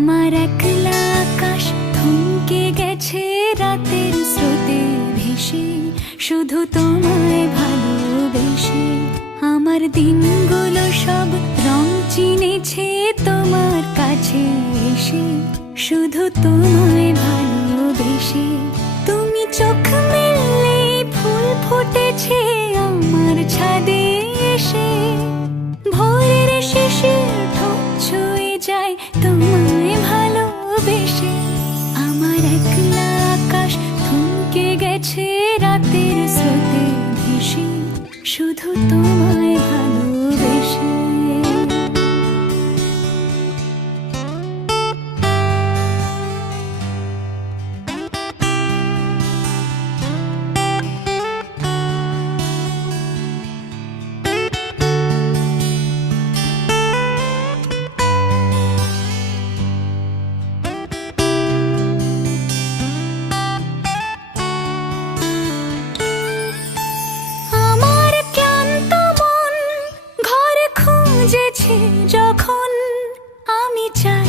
আমার একলা আকাশ থমকে গেছে রাতের স্রোতে ভেসে, শুধু তোমায় ভালোবেসে। আমার দিনগুলো সব রং চিনেছে তোমার কাছে এসে, শুধু তোমায় ভালোবেসে। তুমি চোখ মেললে ফুল ফুটেছে আমার ছাদে এসে, ভোরের শিশির ঠোঁট ছুঁয়ে যায় তোমায় ভালোবেসে। আমার একলা আকাশ থমকে গেছে রাতের স্রোতে ভেসে, শুধু তোমায় ভালোবেসে। যখন আমি চাই